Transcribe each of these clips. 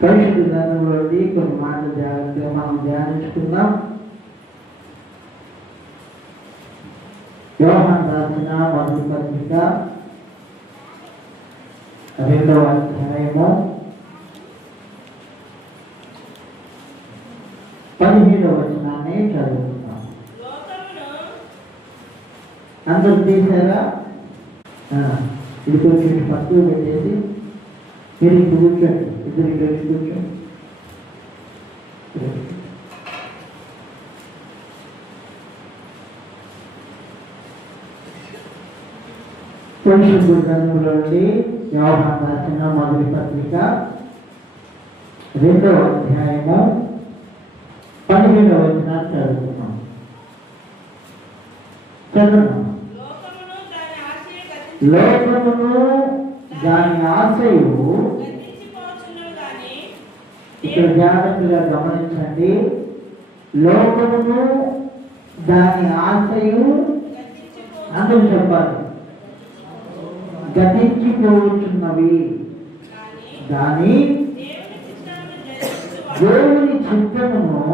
పరిశుద్ధ గ్రంథంలోని కొన్ని మాటలు జాగ్రత్తగా మనం ధ్యానించుకుందాం. యోహాను రాసిన మొదటి పత్రిక 2వ అధ్యాయము 17వ వచనాన్ని చదువుకుందాం. అందరూ తీసారా? ఇది కొంచెం పక్కకు పెట్టేసి మీరు ఇంటి కూర్చోండి, ఇద్దరు ఇంటి వచ్చి కూర్చోండి. పరిశుద్ధ గ్రంథంలోని యోహాను రాసిన మొదటి పత్రిక 2వ అధ్యాయము 17వ వచనాన్ని చదువుకున్నాం. చదువున్నాం. లోకమును దాని ఆశయు, ఇక్కడ జాగ్రత్తగా గమనించండి, లోకమును దాని ఆశయు అందరూ చెప్పాలి, గతించిపోతున్నవి, దాని దేవుని చిత్తమును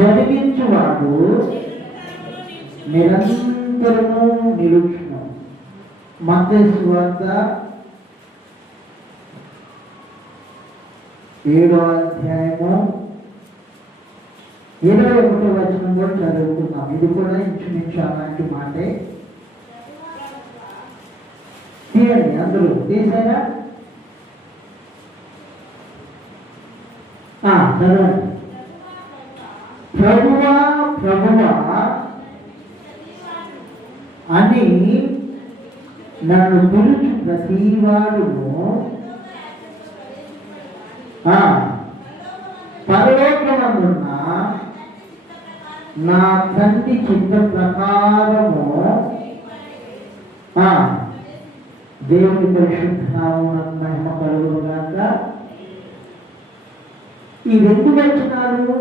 జరిగించువాడు నిరంతరము నిలుచును. మత్తయి సువార్త 7వ అధ్యాయము 21వ వచనం కూడా చదువుకున్నాం. ఇది కూడా ఇంచుమించు అలాంటి మాటే. తీయండి, అందరూ తీసారా? చదవండి. ప్రభువా ప్రభువా అని నన్ను పిలుచు ప్రతివాడును పరలోకమందున్న నా తండ్రి చిత్త ప్రకారము దేవుని పరిశుద్ధ నామమునకు మహిమ కలుగునుగాక. ఈ 2 వచనాలు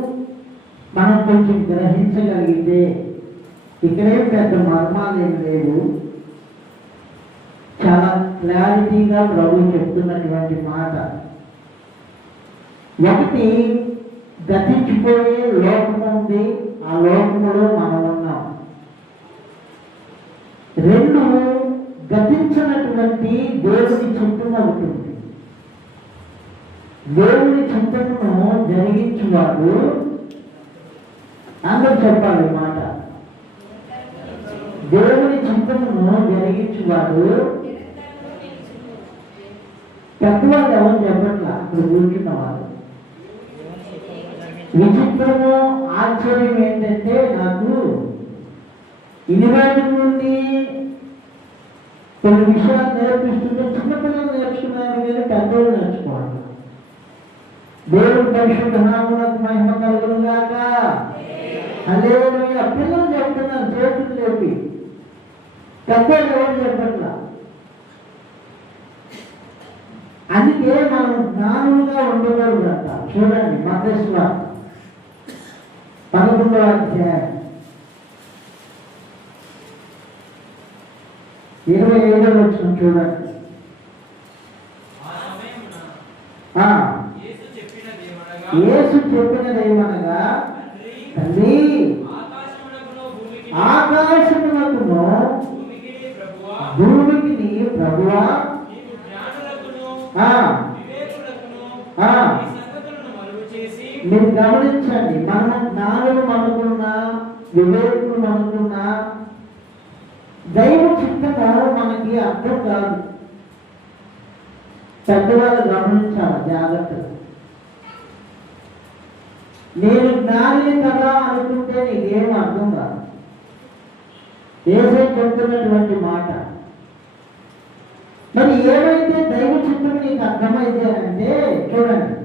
మనం కొంచెం గ్రహించగలిగితే ఇక్కడేం పెద్ద మర్మాలు ఏం లేవు. చాలా క్లారిటీగా ప్రభు చెప్తున్నటువంటి మాట. ఒకటి, గతించిపోయే లోకం ఉంది, ఆ లోకంలో మనం ఉన్నాం. 2, గతించినటువంటి దేవుని చిత్తము ఒకటి ఉంది. దేవుని చిత్తమును జరిగించువాడు, అందరూ చెప్పాలి మాట, దేవుని చిత్తమును జరిగించువాడు. పెద్దవాళ్ళు ఎవరు చెప్పట్లా, ఇప్పుడు కూర్చున్న వాళ్ళు. విచిత్రము ఆశ్చర్యం ఏంటంటే, నాకు ఇన్ని రోజుల నుండి కొన్ని విషయాలు నేర్పిస్తుంటే చిన్నపిల్లలు నేర్చుకున్నారు, కానీ పెద్దవాళ్ళు నేర్చుకోవాలి. దేవుని పరిశుద్ధ నామమునకు మహిమ కలుగునుగాక. హల్లెలూయా. పిల్లలు చెప్తున్నారు చేతులు చెప్పి, పెద్దవాళ్ళు ఎవరు చెప్పట్లా. అందుకే మనం జ్ఞానులుగా ఉండకూడదంట. చూడండి, మత్తయి సువార్త 11వ అధ్యాయం 27వ వచనం చూడండి. యేసు చెప్పినదేమనగా, తండ్రి ఆకాశమునకును భూమికి నీ ప్రభువా, మీరు గమనించండి, మన జ్ఞానులు మనకున్నా, వివేకులు మనకున్నా, దైవ చిత్తము మనకి అర్థం కాదు. పెద్దవాళ్ళు గమనించాలి జాగ్రత్తగా. నేను జ్ఞాని కదా అనుకుంటే నీకేం అర్థం కాదు. యేసయ్య చెప్తున్నటువంటి మాట. మరి ఏమైతే దైవ చిత్తం నీకు అర్థమైతే అంటే, చూడండి,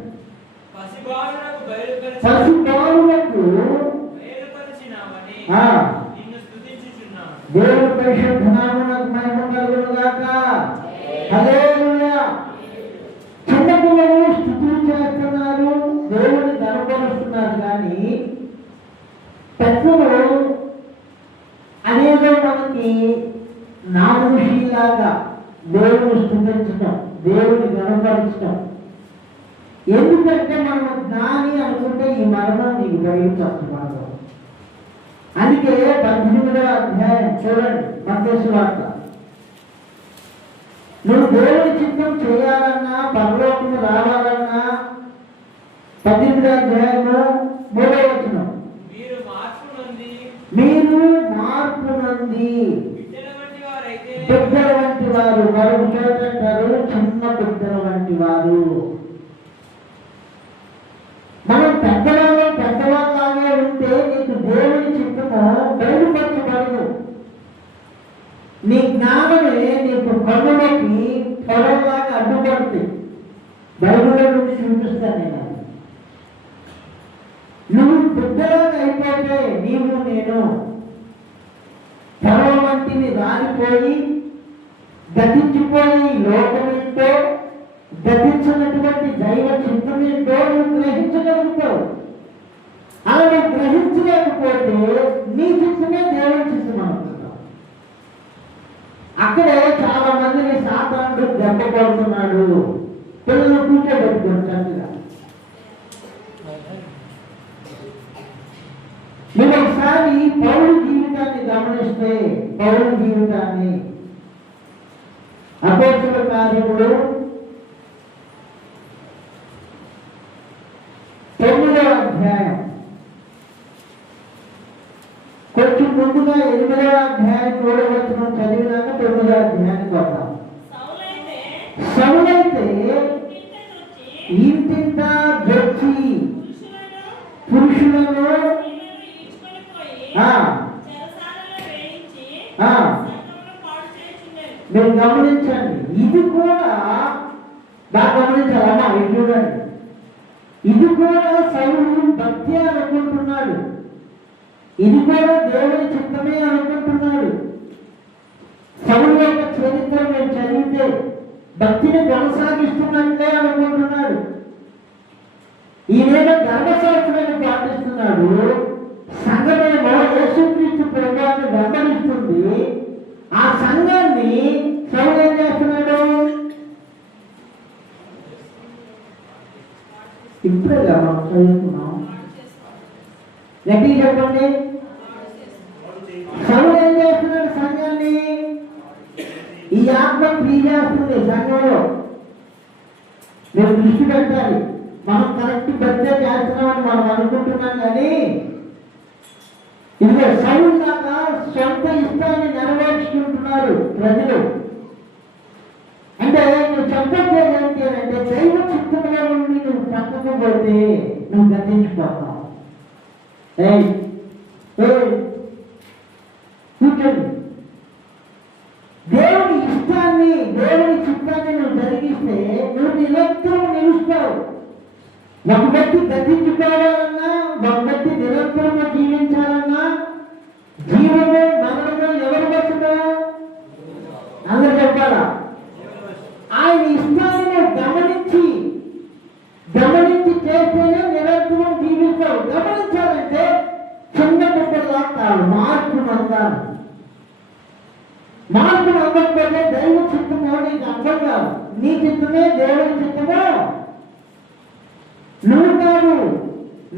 పసిబాలులకు దేవుని పరిశుద్ధ నామమునకు మహిమ కలుగునుగాక. హల్లెలూయా. చిన్నపిల్లలు స్తుతులు చేస్తున్నారు, దేవుని కనపరుస్తున్నారు, కానీ పెద్దలు అనేదో మనకి నామోషిలాగా దేవుని స్తుతించడం, దేవుని గణపరచడం, ఎందుకంటే మనం జ్ఞాని అనుకుంటే ఈ మరణం నీకు బయటకు వస్తున్నాడు. అందుకే 18వ అధ్యాయం చూడండి, మత్తయి సువార్త. నువ్వు దేవుని చిత్తం చేయాలన్నా, పరలోకం రావాలన్నా 18వ అధ్యాయము 3వ వచనం, మీరు మార్పు నొంది బిడ్డల వంటి వారు, మరొక చోట అంటారు చిన్న బిడ్డల వంటి వారు. మనం పెద్దవాళ్ళలాగే ఉంటే నీకు దేవుని చిత్తము బయలుపరచబడదు. నీ జ్ఞానమే నీకు కన్నులకి పొడవులాగా అడ్డుపడుతుంది. బైబిల్లో నుండి చూపిస్తాను నేను. నువ్వు బిడ్డలాగా అయిపోతే నీవు నేను పొడవ వంటిని రాలిపోయి గతించిపోయి లోకమేంటో, గతించినటువంటి దైవ చిత్తం ఏంటో నువ్వు గ్రహించగలుగుతావు. అలా నువ్వు గ్రహించలేకపోతే నీ చిత్తమే దేవుని చిత్తం అనుకుంటావు. అక్కడే చాలా మందిని సాతానుడు దెబ్బ కొడుతున్నాడు. పిల్లలు కూర్చోబెట్టుకోండి చక్కగా. నువ్వు ఒకసారి పౌలు జీవితాన్ని గమనిస్తే, పౌలు జీవితాన్ని అపోస్తలుల కార్యములు 9వ అధ్యాయం, కొంచెం ముందుగా 8వ అధ్యాయం 3వ వచనం చదివినాక 9వ అధ్యాయానికి వద్దాం. సౌలైతే ఇంటింట వచ్చి పురుషులను మీరు గమనించండి. ఇది కూడా బాగా గమనించాలమ్మా. ఇది చూడండి, ఇది కూడా సౌలు భక్తి అనుకుంటున్నాడు. ఇది కూడా దేవుని చిత్తమే అనుకుంటున్నాడు. సౌలు యొక్క చరిత్ర మేము చదివితే భక్తిని కొనసాగిస్తున్నట్లే అనుకుంటున్నాడు. ఈయన ధర్మశాస్త్రాన్ని పాటిస్తున్నాడు. సంఘమేమో యేసుక్రీస్తు ప్రభువుని వెంబడిస్తుంది. ఆ సంఘాన్ని సౌలు ఏం చేస్తున్నాడు? ఇప్పుడే మనం చదువుతున్నాం. గట్టి చెప్పండి. సౌలు ఏం చేస్తున్నాడు? సంఘాన్ని, ఈ ఆత్మ క్రియ చేస్తుంది సంఘంలో. మీరు దృష్టి పెట్టాలి. మనం కరెక్ట్ బర్త్డే చేస్తున్నామని మనం అనుకుంటున్నాం, కానీ ఇదిగో సౌలు లాగా సొంత ఇష్టాన్ని నెరవేర్చుకుంటున్నారు ప్రజలు. అంటే నువ్వు చెప్పేది అంటే దైవ చిత్తంలో నుండి నువ్వు చక్కకపోతే నువ్వు గతించిపోతావు. కూర్చోండి. దేవుని ఇష్టాన్ని, దేవుని చిత్తాన్ని నువ్వు జరిగిస్తే నువ్వు నిరంతరం నిలుస్తావు. ఒక వ్యక్తి గతించుకోవాలన్నా, ఒక వ్యక్తి నిరంతరంగా జీవించాలన్నా, జీవము మరణము ఎవరు బతుకుతా? అందరూ చెప్పాలా? ఆయన ఇష్టాన్ని గమనించి చేస్తేనే నిరంతరం జీవిస్తావు. గమనించాలంటే చిన్న బిడ్డలా కాదు, మార్పు నందాలి. మార్పు నమ్మకపోతే దైవ చిత్తమో నీకు అర్థం కాదు. నీ చిత్తమే దేవుని చిత్తమో. నువ్వు కాదు,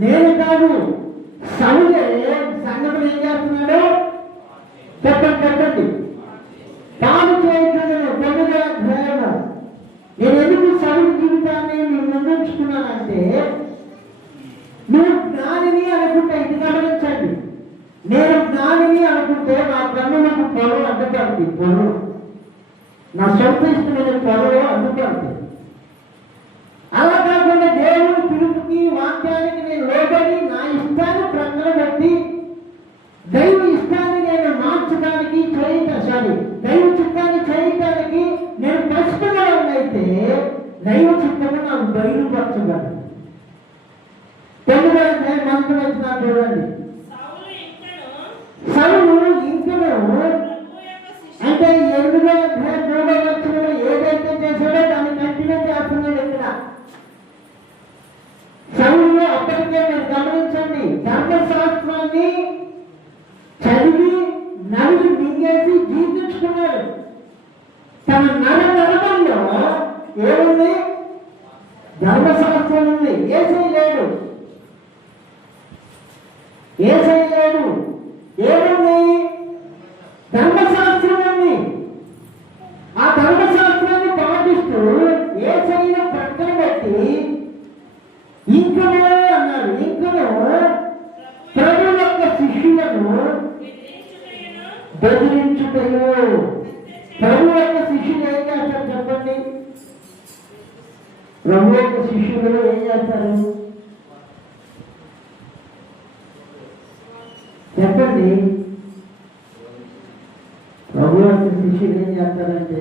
నేను కాదు. సౌలే సంఘటన ఏం చేస్తున్నాడు? చెప్పండి. తాను చేయించున్నాను 9వ అధ్యాయము. నేను ఎందుకు సౌలు జీవితాన్ని నేను నిర్ణయించుకున్నానంటే, నువ్వు జ్ఞానిని అనుకుంటే, ఇది గమనించండి, నేను జ్ఞానిని అనుకుంటే నా కన్నులకు పొలం అడ్డుపడుతుంది. పొలం నా సొంత ఇష్టమైన పొలం అడ్డుపడుతుంది. అలా కాకుండా దేవుని పిలుపుకి, వాక్యానికి నేను లోబడి నా ఇష్టాన్ని ప్రక్కన పెట్టి దైవ ఇష్టాన్ని నేను మార్చడానికి దైవ చిత్తాన్ని చేయటానికి నేను కష్టమైతే దైవ చిత్తము నాకు బయలుపరచగలదు. 9వ అధ్యాయం మనకు వచ్చినా చూడండి. సౌలు ఇంకను అంటే 8వ అధ్యాయం 3వ వచనంలో ఏదైతే చేశాడో దాన్ని కంటిన్యూ చేస్తున్నాడు. ఇక్కడ సౌలు అప్పటికే మీరు గమనించండి, ధర్మశాస్త్రాన్ని చదివి నలుగురు మింగేసి జీవించుకున్నాడు. తన నరనరంలో ఏముంది? ధర్మశాస్త్రం ఉంది, ఏసై లేడు. ఏముంది? ధర్మశాస్త్రం ఉంది. ఆ ధర్మశాస్త్రాన్ని పాటిస్తూ ఏసైని ప్రక్కన పెట్టి ఇంకనూ అన్నాడు, ఇంకనూ ప్రభు యొక్క శిష్యులను బెదిరించుటయు. ప్రభు యొక్క శిష్యులు ఏం చేస్తారు చెప్పండి? ప్రభు యొక్క శిష్యులు ఏం చేస్తారు చెప్పండి? ప్రభు యొక్క శిష్యులు ఏం చేస్తారంటే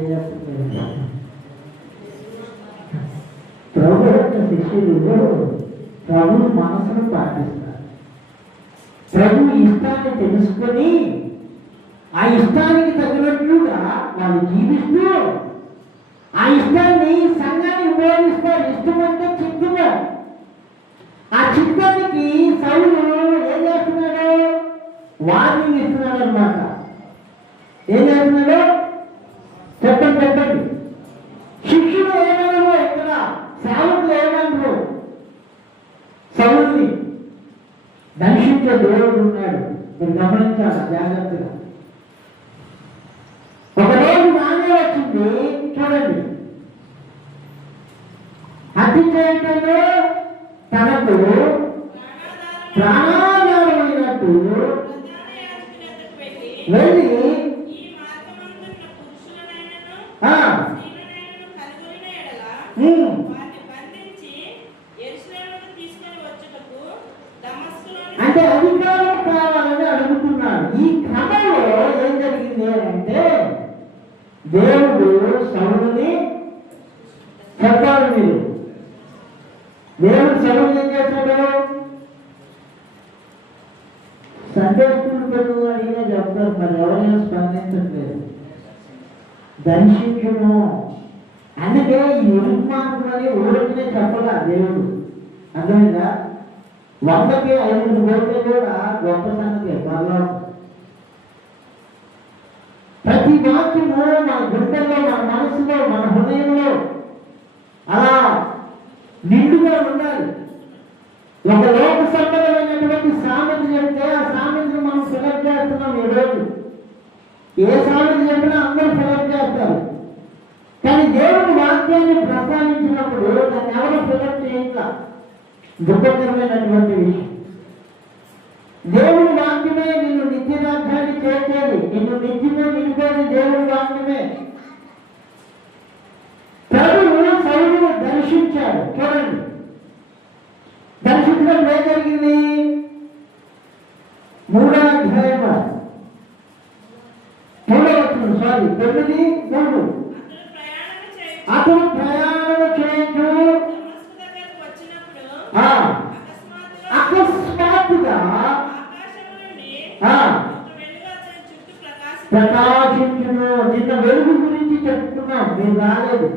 ప్రభు యొక్క శిష్యులు ప్రభు మనసును పాటిస్తారు. ప్రభు ఇష్టాన్ని తెలుసుకొని ఆ ఇష్టానికి తగినట్లుగా వాళ్ళు జీవిస్తూ ఆ ఇష్టాన్ని సంఘాన్ని ఉపయోగిస్తారు. ఇష్టం అంటే చిత్తుగా. ఆ చిత్తానికి సౌలు ఏం చేస్తున్నాడు? వార్నింగ్ ఇస్తున్నాడు అనమాట. ఏం చేస్తున్నాడు చెప్పండి. శిష్యులు ఏమన్నారు? ఇక్కడ సేవకులు ఏమన్నారు? సౌలుని దర్శించే దేవుడు ఉన్నాడు. మీరు గమనించాలి జాగ్రత్తగా. ఒకరోజు నానే వచ్చింది చూడండి. హత్య చేయటంలో తనకు ప్రాణాధారమైనట్టు వెళ్ళి అంటే అధికారం కావాలని అడుగుతున్నాడు. ఈ క్రమంలో ఏం జరిగింది అంటే దేవుడు సౌలుని చెప్పాలి. మీరు దేవుడు సౌలుని ఏం చేశాడు? సండే స్కూల్ పిల్లలు అడిగినా చెప్తారు, మరి ఎవరైనా స్పందించట్లేదు. దర్శించును. అందుకే ఈ ఉరుమార్గులని ఊరికనే చెప్పడా దేవుడు. అర్థమైందా? 100కి 5 కోట్లు కూడా గొప్ప సంగతి. ప్రతి వాక్యము మన గుండెల్లో, మన మనసులో, మన హృదయంలో అలా నిండుగా ఉండాలి. ఒక లోక సంబంధమైనటువంటి సామెత చెప్తే ఆ సామెతను మనం ఫిలప్ చేస్తున్నాం ఈరోజు. ఏ సామెత చెప్పినా అందరూ ఫిలప్ చేస్తారు. కానీ దేవుని వాక్యాన్ని ప్రస్తావించినప్పుడు దాన్ని ఎవరు ఫిలప్ చేయాల? దుఃఖకరమైనటువంటి విషయం. దేవుని వాక్యమే నిన్ను నిత్యరాజ్యాన్ని చేర్చేది, నిన్ను నిత్యమే నిలిపేది దేవుని వాక్యమే. ప్రభువు సౌలును దర్శించాడు. చూడండి, దర్శించడం ఏం జరిగింది? 3వ అధ్యాయము 9:3 అతను ప్రయాణం చేయొచ్చు. అకస్మాత్తుగా ప్రకాశించును. నిన్న వెలుగు గురించి చెప్పుకున్నాం, మీరు రాలేదు.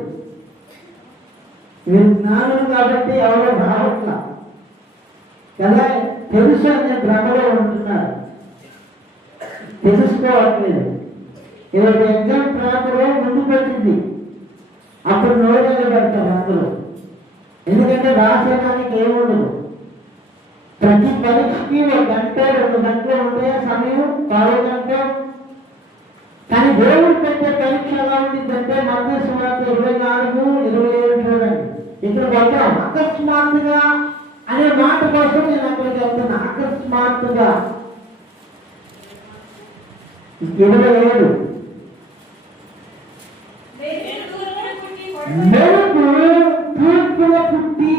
మీరు జ్ఞానం కాబట్టి ఎవరో రావట్లా కదా. తెలుసు అనే భ్రమలో ఉంటున్నారు, తెలుసుకోవట్లేదు. ఈరోజు ఎగ్జామ్ పేపర్ ముందు పెట్టింది, అప్పుడు నోరేళ్ళు పెడతారు అందులో. ఎందుకంటే రాసేయడానికి ఏముండదు. ప్రతి పరీక్షకి 1 గంట 2 గంటలు ఉండే సమయం, 10 గంట. కానీ దేవుడు పెట్టే పరీక్ష ఎలా ఉండిందంటే మత్తయి సువార్త 24:27 చూడండి. ఇక్కడ పోతాం. అకస్మాత్తుగా అనే మాట కోసం నేను అక్కడికి వెళ్తున్నా. అకస్మాత్తుగా 27 మెరుపు తూర్పున పుట్టి.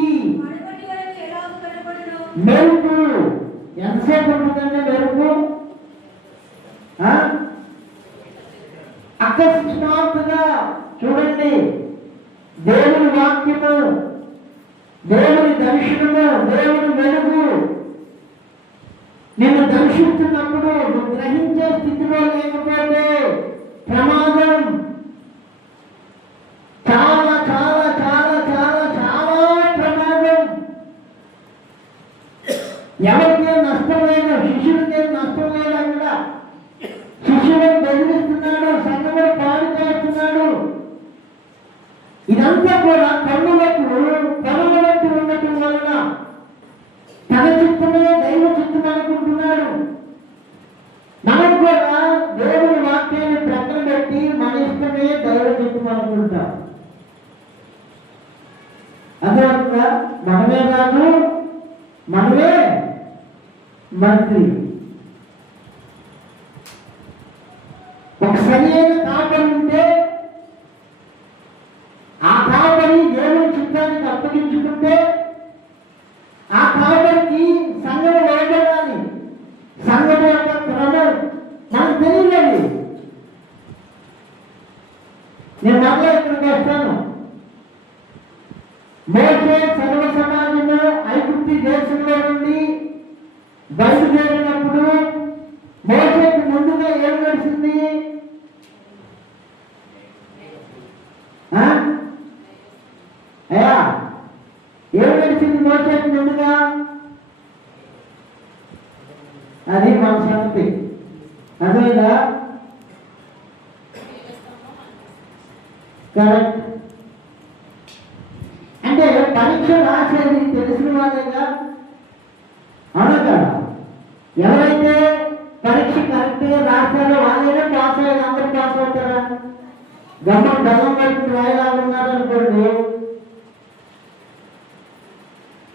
మెరుపు ఎంతసేపు ఉంటుందంటే మెరుపు అకస్మాత్తుగా చూడండి. దేవుని వాక్యము, దేవుని దర్శనము, దేవుని వెలుగు నిన్ను దర్శిస్తున్నప్పుడు నువ్వు గ్రహించే స్థితిలో లేకపోతే ప్రమాదం. చాలా చాలా చాలా చాలా చాలా ప్రమాదం. ఎవరికే నష్టం లేదు, శిష్యులకే నష్టం లేదు. అక్కడ శిష్యులను బెదిరిస్తున్నాడు, సంఘమును పాడు చేస్తున్నాడు. ఇదంతా కూడా కన్నులకు పొలంలో అర్థమవుతుందా? మనమే రాజు, మనమే మంత్రి. ఒక సరి అయిన కాపరి ఉంటే ఆ కాపరి దేవుని చిత్తానికి అప్పగించుకుంటే ఆ కాపరికి సంఘం లోబడాలి. సంఘం యొక్క క్రమం మనకు తెలియలేదు. నేను మళ్ళీ ఇక్కడికి వస్తాను. మోసే సర్వ సమాజంలో ఐగుప్తు దేశంలో నుండి బయలుదేరినప్పుడు మోసేకి ముందుగా ఏం నడిచింది? అయ్యా, ఏం నడిచింది మోసేకి ముందుగా? అది మన సంగతి. అదేగా కరెక్ట్. అంటే పరీక్ష రాసేది తెలిసిన వాళ్ళేగా, అవునా కదా? ఎవరైతే పరీక్ష కరెక్ట్గా రాశారో వాళ్ళైనా పాస్ అయ్యారు. అందరూ పాస్ అవుతారా? గమ్మం డల్లం పడుతుంది రాయలాగున్నారు అనుకోండి,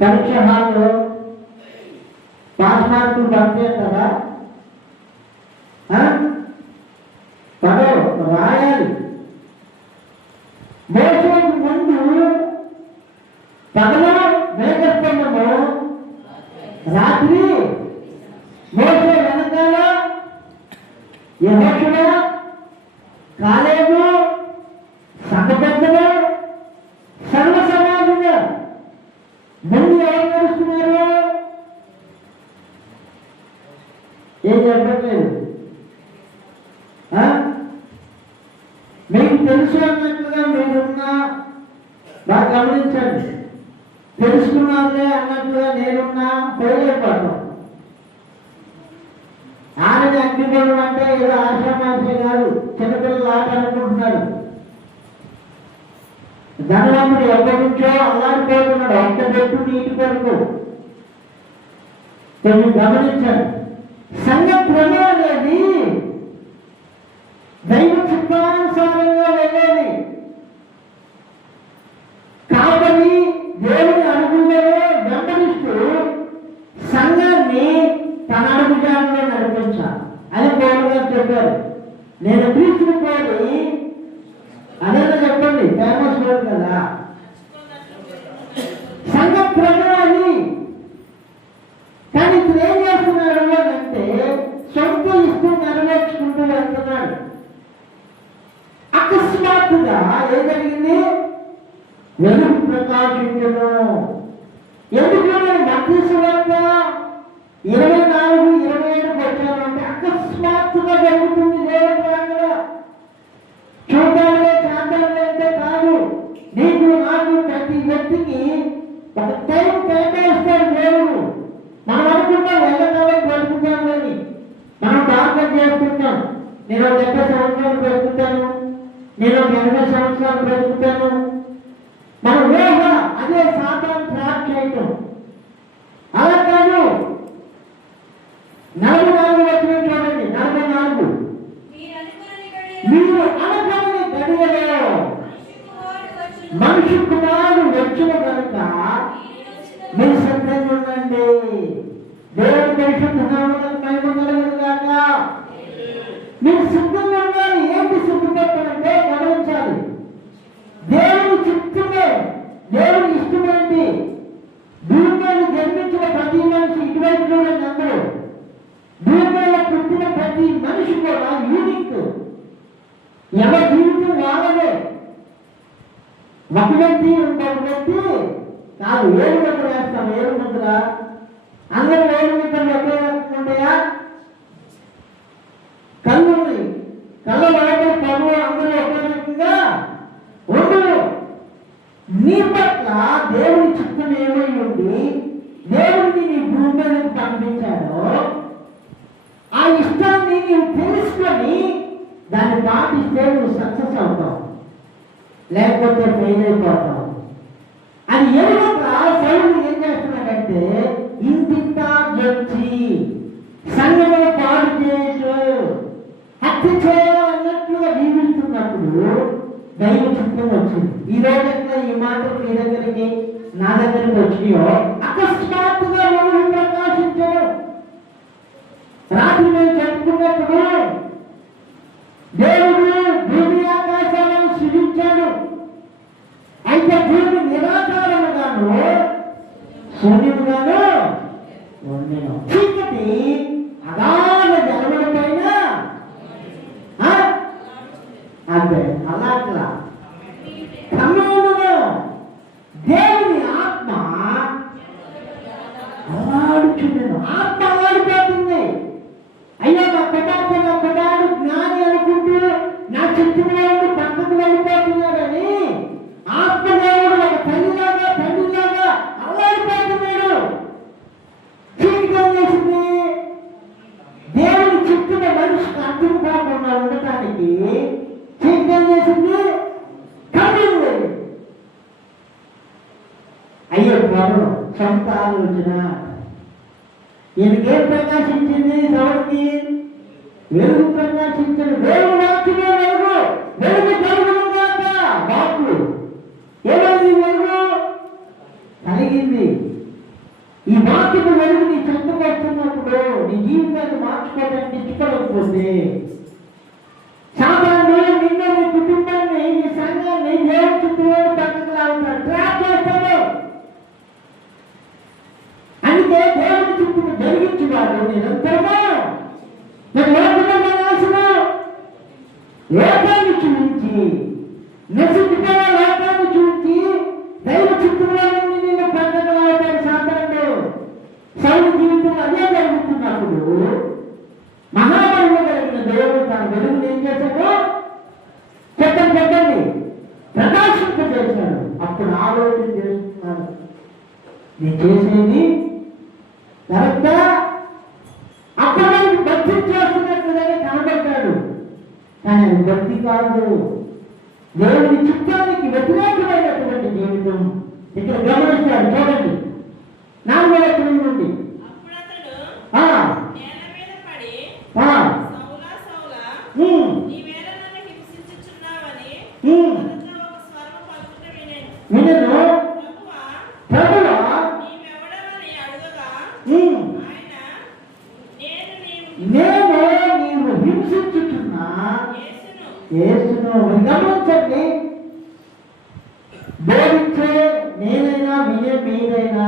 పరీక్ష హాల్లో పాస్ మార్కులు పడతాయి కదా, పడవు, రాయాలి. మోసేకి ముందు పగలు మేఘస్తంభము, రాత్రి మోసే వెనకాల యెహోషువ, కాలేబు, సంఘ పెద్దలు, సర్వ సమాజంగా ముందు ఎవరు నడుస్తున్నారు? ఏం చెప్పట్లేదు. మీకు తెలుసు అన్నట్లుగా మీరున్నా బాగా గమనించండి. తెలుసుకున్నానులే అన్నట్లుగా నేనున్నా పోయలేకపోతాం. ఆడని అగ్నిగోళం అంటే ఏదో ఆశ్రమాంశే కాదు, చిన్నపిల్లలు ఆట అనుకుంటున్నారు. ధనవంతుడు ఎప్పటి నుంచో అల్లాడిపోతున్నాడు, ఒక్క పెట్టు నీటి కొరకు. కొంచెం గమనించండి. సంఘ క్రమం అనేది దైవ చిత్తానుసారంగా వెళ్ళేది. కాబట్టి దేవుని అడుగులో వెంబడిస్తూ సంఘాన్ని తన అడుగుజాడలో నడిపించాలి అని పౌలు గారు చెప్పారు. నేను క్రీస్తుని పోలి అదేనా చెప్పండి, ఫేమస్ వర్డ్ కదా. సంఘ క్రమాన్ని కానీ ఇప్పుడు ఏం చేస్తున్నాడు అంటే సొంత ఇష్టం నెరవేర్చుకుంటూ వెళ్తున్నాడు. అకస్మాత్తుగా ఏం జరిగింది? వెలుగు ప్రకాశించను. ఎందుకు నేను మత్తయి సువార్త 24:27 వచ్చానంటే అకస్మాత్తుగా జరుగుతుంది. దేవుని ప్రాంగణ చూడాలే చాందాలే అంటే కాదు. నీకు నాకు ప్రతి వ్యక్తికి ఒక టైం కేటాయిస్తాడు దేవుడు. మనం అనుకుంటాం వెళ్ళకాలం బ్రతుకుతాం అని, మనం ప్రార్థన చేసుకుంటాం. నేను 70 సంవత్సరాలు బ్రతుకుతాను, నేను 80 సంవత్సరాలు బ్రతుకుతాను. మన ఊహ అదే సాతాను ట్రాప్ చేయటం. అలా కాదు. 44 వచ్చిన చూడండి, 44. మీరు అనుకుని గడియలో మనిషి కుమారుడు వచ్చిన కనుక మీరు సిద్ధంగా ఉండండి. దేవుడి పరిశుద్ధ నామమునకు మహిమ కలుగును గాక. మీరు సిద్ధంగా ఉండాలి. ఏంటి సిద్ధపడతానంటే గమనించాలి. దేవుని చిత్తమే, దేవుని ఇష్టమేంటి? భూమి మీద జన్మించిన ప్రతి మనిషి, ఇటువైపు చూడండి అందరూ, భూమి మీద పుట్టిన ప్రతి మనిషి కూడా యూనిక్. ఎవరి జీవితం వాళ్ళదే. ఒక వ్యక్తి ఇంకొక వ్యక్తి కాదు. 7 ముద్ర వేస్తాం. 7 ముద్ర అందరూ 7 ముద్రలు ఒకే ఉంటాయా? కళ్ళు ఉన్నాయి, కళ్ళ వాటి పనులు అందరూ ఒకే రకంగా ఉండవు. నీ పట్ల దేవుని చిత్తం ఏమై ఉంది, దేవుడిని నీ భూమి మీదకి పంపించాడో ఆ ఇష్టాన్ని నీవు తెలుసుకొని దాన్ని పాటిస్తే నువ్వు సక్సెస్ అవుతావు, లేకపోతే ఫెయిల్ అయిపోతావు. అది ఎరుగక సౌలు ఏం చేస్తున్నాడంటే ఇంటింత వచ్చి సంఘంలో పాడు చేయొచ్చు, హత్య చేయాలన్నట్లుగా జీవిస్తున్నప్పుడు దైవ చిత్తం వచ్చింది. ఈ రోజు ఈ మాటలు మీ దగ్గరికి నా దగ్గరికి వచ్చినాయో అకస్మాత్తుగా వెలుగు ప్రకాశించను. రాత్రి నేను చెప్పుకున్నప్పుడు దేవుడు భూమి ఆకాశాలను సృజించాడు. అయితే భూమి నిరాకారముగాను శూన్యముగాను ఉండెను. చీకటి అగాధ జలముల పైన అదే అలాట్లా క్రమముగా దేవుని ఆత్మ అలాడుచుండెను. ఆత్మ అలాడిపోతుంది. అయ్యా నా కుటాడు జ్ఞాని అనుకుంటూ నా చుట్టూలో ఉండి పక్కకు వెళ్ళిపోతున్నాడని ఆత్మదేవుడు ఒక తండ్రిలాగా అలాడిపోతున్నాడు. చీకటి చేసింది. దేవుని చుట్టూ మనిషికి అర్థం కాకుండా ఉండటానికి చీకటి చేసింది. కమ్మింది. అయ్యో బాబు సొంత ఆలోచన. ఈయనకేం ప్రకాశించింది? ఎవరికి వెలుగు ప్రకాశించడు. దేవుడు వాక్యమే వెలుగు. వెలుగు కలుగునుగాక. వాక్కు ఏమైంది? వెలుగు కలిగింది. ఈ వాక్యము వెలుగు నీ చెంతకు వస్తున్నప్పుడు నీ జీవితాన్ని మార్చుకోవడానికి ఇష్టపడకపోతే సాధారణ నిన్ను, నీ కుటుంబాన్ని, నీ సంఘాన్ని దేవుడి చుట్టూ పక్కకు లాగుతాడు, ట్రాప్ చేస్తాడు. అందుకే దేవుడి చుట్టూ జరిగించేవాడు నిరంతరము లోకాన్ని చూపించి నశించిపోయే లోకాన్ని చూపించి దైవ చుట్టూలో నుండి నిన్ను పక్కకు లాగుతాడు సాధారణుడు. సౌలు జీవితంలో అదే జరుగుతున్నప్పుడు మహాబలిలో కలిగిన దేవుడు తన వెలుగును ఏం చేశాడు? చెప్పండి ప్రకాశింపజేశాడు. అప్పుడు ఆలోచన చేస్తున్నాడు, నేను చేసేది కరెక్టా? అప్పుడు నేను భక్తి చేస్తున్నట్లుగానే కనబడ్డాడు. కానీ అది భక్తి కాదు, దేవుని చిత్తానికి వ్యతిరేకమైనటువంటి జీవితం. ఇక్కడ గమనించాడు. చూడండి 4వ వచనం నుండి. వినను ప్రభువా నేను నీవు హింసించుచున్నా యేసును. గమనించండి, బోధించే నేనైనా వినే మీరైనా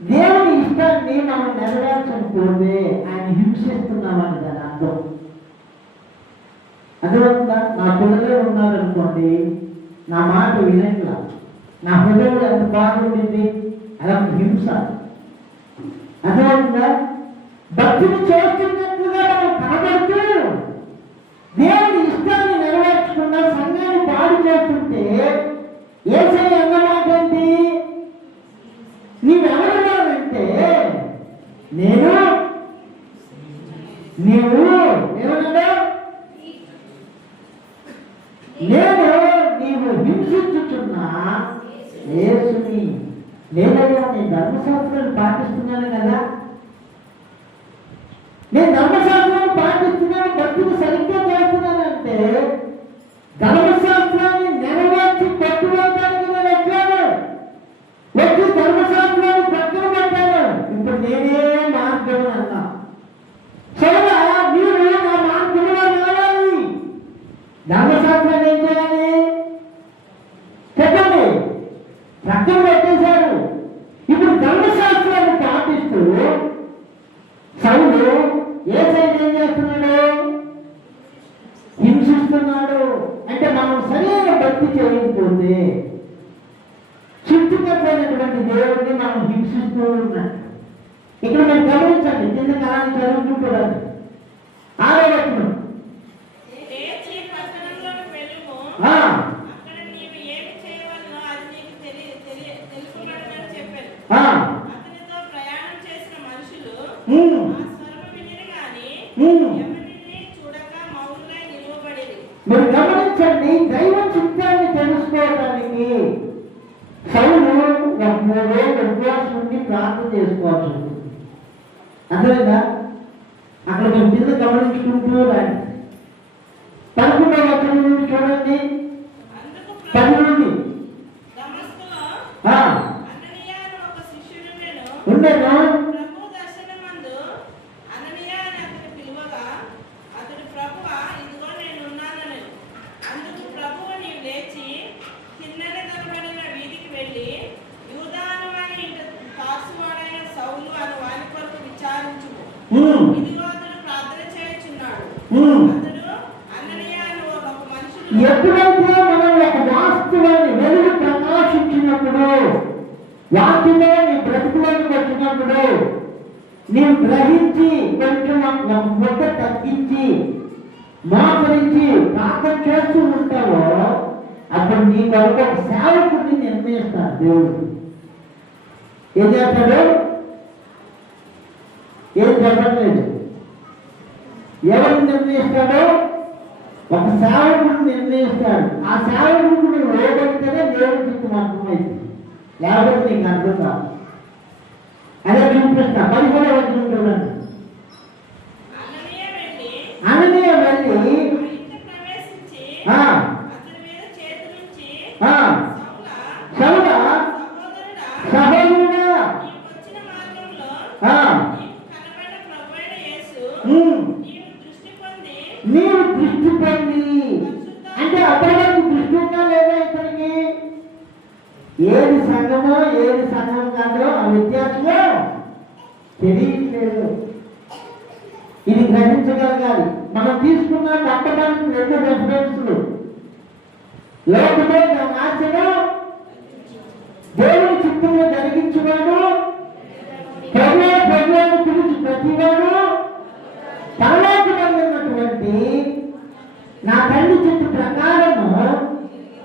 దేవుని ఇష్టాన్ని మనం నెరవేర్చకపోతే ఆయన హింసిస్తున్నామని దాని అర్థం. అర్థమవుతుందా? నా పిల్లలే ఉన్నారనుకోండి, నా మాట వినట్లా, నా హృదయం ఎంత బాగుండింది, అలా హింస. అర్థమవుతుందా? భక్తిని చేస్తున్నట్లుగా మనం కనబడుతూ దేవుని ఇష్టాన్ని నెరవేర్చకుండా సంఘాన్ని పాడు చేస్తుంటే యేసయ్య అన్నమాట ఏంటి? నీవెవరున్నావంటే నేను నీవు ఏమన్నా నేను నీవు హింసించుచున్నా యేసుని. లేదయ్యా నేను ధర్మశాస్త్రాన్ని పాటిస్తున్నాను కదా, నేను ధర్మశాస్త్రాన్ని పాటిస్తున్నాను, భక్తులు సరిగ్గా చేస్తున్నానంటే ధర్మశాస్త్రాన్ని నెరవేర్చి పట్టుకోవడానికి నేను వచ్చాను. వచ్చి ధర్మశాస్త్రాన్ని పక్కన పెట్టాను. ఇప్పుడు నేనే మార్గం అన్నా. సరే మీరు నా మార్గంలో రావాలి. ధర్మశాస్త్రాన్ని ఏం చేయాలి చెప్పండి? పక్కన పెట్టేశారు. ఇప్పుడు ధర్మశాస్త్రాన్ని పాటిస్తూ సౌలు యేసయ్యను ఏం చేస్తున్నాడు? హింసిస్తున్నాడు. అంటే మనం సరైన భక్తి చేయకపోతే చుట్టుపక్కలైనటువంటి దేవుడిని మనం హింసిస్తూ ఉన్నాం. ఇక్కడ మీరు గమనించండి, కింద కాలాన్ని చదువుకుంటున్నారు. 6వ వచనం. మీరు గమనించండి, దైవ చిత్తాన్ని తెలుసుకోవడానికి సౌలు 3 రోజులు ఉపవాసం ఉండి ప్రార్థన చేసుకోవాల్సి ఉంటుంది. అర్థమైందా? అక్కడ మీరు కింద గమనించుకుంటూ రండి. 11వ వచనం నుండి చూడండి, 10 నుండి. ఉండేను. ప్రభు దర్శనమందు అననీయ అని అతని పిలువగా అతడు ప్రభువా ఇదిగో నేను ఉన్నాననెను. అందుకు ప్రభువు నీవు లేచి కిందన కనబడిన వీధికి వెళ్ళి యూదా అనువాని ఇంట తార్సువాడైన సౌలు అను వాని కొరకు విచారించుము. ఇదిగో అతడు ప్రార్థన చేయుచున్నాడు. అతడు అననీయ అను ఒక మనుషుడు. ఎప్పుడైతే మనం ఒక వాస్తవాన్ని వెలుగు ప్రకాశించినప్పుడు, వాటిలో నీ బ్రతుకులోకి వచ్చినప్పుడు నీవు గ్రహించి కొంచెం ముద్ద తగ్గించి మోకరించి ప్రార్థన చేస్తూ ఉంటావో అప్పుడు నీ కొరకు ఒక సేవకుడిని నిర్ణయిస్తాడు దేవుడు. ఏం చేస్తాడు? ఏం చెప్పట్లేదు. ఎవరిని నిర్ణయిస్తాడో ఒక సేవకుడిని నిర్ణయిస్తాడు. ఆ సేవకుడికి నువ్వు లోబడితేనే దేవుడి చిత్తం అర్థమైంది, లేకపోతే నీకు అర్థం కాదు. అదే చూపిస్తా. 17వ వచనం చూడండి. అననీయ వెళ్ళి సౌలా సహోదరుడా నీవు దృష్టి పొంది, అంటే అప్పటి వరకు దృష్టి ఉన్నా లేదా ఇతనికి ఏది సంఘమో ఏది సంఘం కాదో ఆ వ్యత్యాసంలో తెలియట్లేదు. ఇది గ్రహించగలగాలి. మనం తీసుకున్న పట్టడానికి 2 రెఫరెన్స్లు. లోకమే దాని ఆశను దేవుని చిత్తంలో జరిగించువాడు, ప్రభువును పిలిచి ప్రతివాడు పరలోకమైనటువంటి నా తండ్రి చిత్త ప్రకారము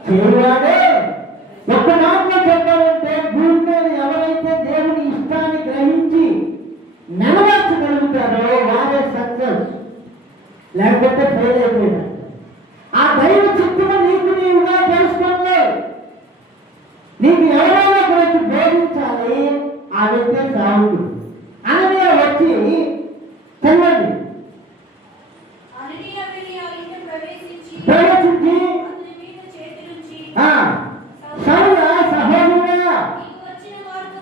చేయవాడే. ఒక్క మాటలో చెప్పాలంటే భూమి మీద ఎవరైతే దేవుని ఇష్టాన్ని గ్రహించి నెరవేర్చగలుగుతారో వారే సక్సెస్, లేకపోతే ఫెయిల్ అయిపోయినా. ఆ దైవ చిత్తము నీకు నీవుగా తెలుసుకోండి. నీకు ఎవరైనా గురించి బోధించాలి, ఆ వ్యక్తే సాగుతుంది. అననీయ వచ్చి చదవండి. ప్రవేశించి సౌలా సహోదరుడా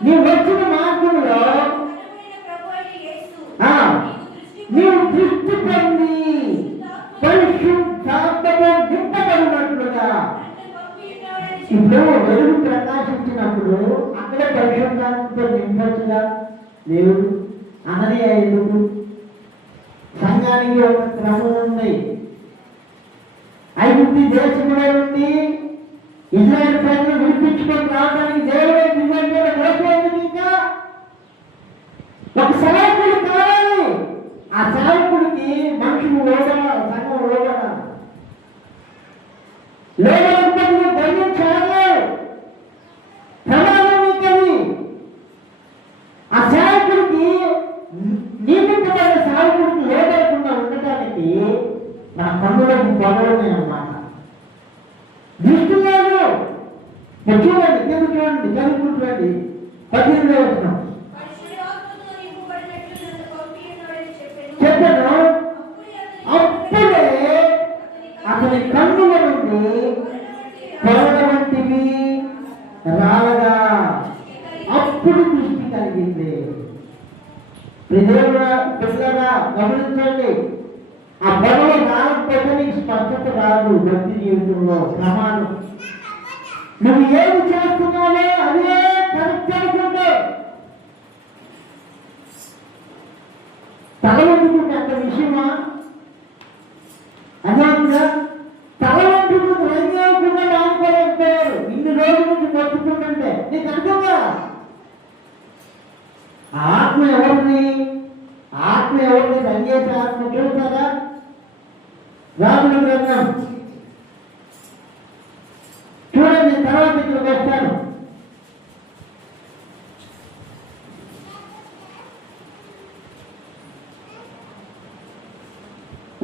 నీవు వచ్చిన మార్గంలో నీవు దృష్టి పొంది పరిశుద్ధాత్మతో నింపబడినట్లుగా. ఇప్పుడు వెలుగు ప్రకాశించినప్పుడు అక్కడే పరిశుద్ధాత్మతో నింపచ్చుగా దేవుడు. అననీయ ఎందుకు? సంఘానికి ఒక క్రమం ఉంది. ఐగుప్తు దేశంలో నుండి ఇజ్రాయెల్ ప్రజలు విడిపించుకొని రావడానికి దేవుడే దివ్యంగా ఇంకా ఒక సేవకుడు కావాలి. ఆ సేవకుడికి మనుషులు లోబడాలి, సంఘం లోబడాలి. లోబడిన ధైర్యం చేయాలి, ప్రమాదం ఉంటుంది. ఆ సేవకుడికి నియమించబడిన సేవకుడికి లోబడకుండా ఉండటానికి మన కన్నులకు పొగలున్నాయన్నమాట. దృష్టి లేదు. చూడండి, కింద చూడండి, చదువుకుంటున్నాండి. 18వ వచనం. చెప్పాను. అప్పుడే అతని కన్నుల నుండి పొగల వంటివి రాలగా అప్పుడు దృష్టి కలిగింది. పిల్లగా గమనించండి. ఆ పొగలు రాకపోతే నీకు స్పష్టత రాదు. భక్తి జీవితంలో ప్రమాదం. నువ్వు ఏది చేస్తున్నావో అదే కరెక్ట్ అనుకుంటే తల వండుకుంటే అంత విషయమా? అదే తల వండుకుంటే రంగకుండా అనుకోలేకపోయారు. ఇన్ని రోజుల నుంచి మొత్తుకుంటుంటే నీకు అర్థంగా ఆత్మ ఎవరిని రంగేసే ఆత్మ చూస్తారా? రాముల గ్రంథం చూడండి. తర్వాత ఇక్కడికి వస్తాను.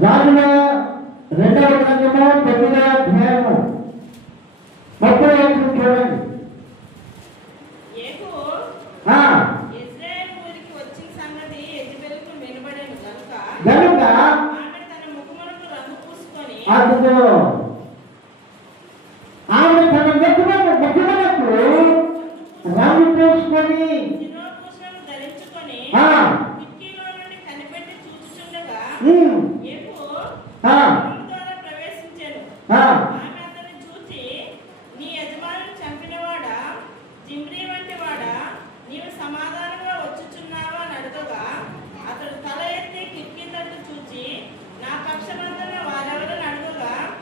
రాజుల 2వ గ్రంథము 9వ అధ్యాయము 30వ వచనం చూడండి. కనుక ఆమె తన ముఖమునకు రంగు పూసుకొని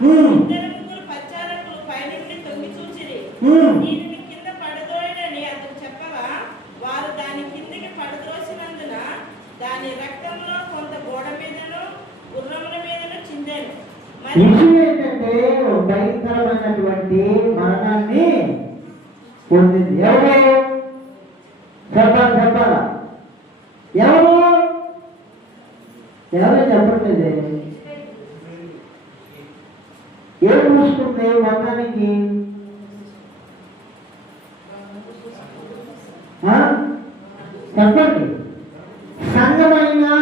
ఇద్దరు ముగ్గురు పచ్చారకులు పైనుండి తొంగి చూచిరి. దీనిని కింద పడదోయడని అతను చెప్పగా వారు దాని కిందికి పడదోసినందున దాని రక్తంలో కొంత గోడ మీదను గుర్రముల మీదను చిందెను. విషయం ఏంటంటే భయంకరమైనటువంటి మరణాన్ని పొందింది. ఎవరు చెప్పాలా? ఎవరు చెప్పట్లేదే. ఏం చూస్తుంది మరణానికి? చెప్పండి. సంఘమైనా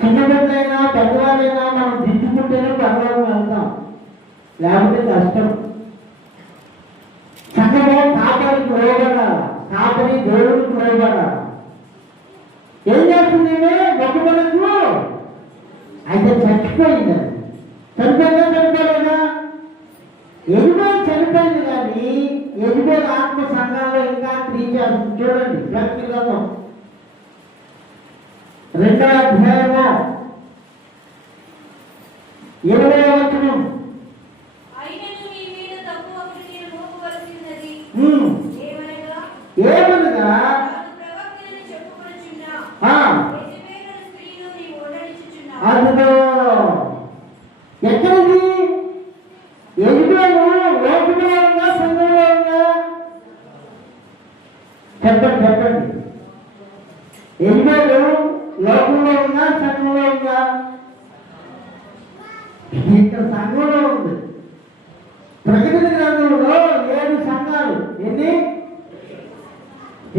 చిన్నబిడ్డైనా పెద్దవాళ్ళైనా మనం దిద్దుకుంటేనే పర్వాలేదు వెళ్తాం, లేకపోతే కష్టం. సంఘము కాపరికి లోబడాలి, కాపరి దేవుడికి లోబడాలి. ఏం చేస్తుంది గొప్పలకు? అయితే చచ్చిపోయింది. చనిపోలేదా? ఎదుగోలు చనిపోయింది, కానీ ఎదుగోలు ఆత్మ సంఘాల్లో ఇంకా క్రియ చేస్తుంది. చూడండి ప్రకటన 2వ అధ్యాయము 20వ వచనం. ఏమనగా అదిగో ఎక్కడిది? ఎదుగులో లోకంలో ఉందా, సంఘంలో ఉందా? చెప్పండి. ఎదుగులో లోకంలో ఉందా, సంఘంలో ఉందా? ఇక్కడ సంఘంలో ఉంది. ప్రకటన గ్రంథంలో 7 సంఘాలు. ఎన్ని?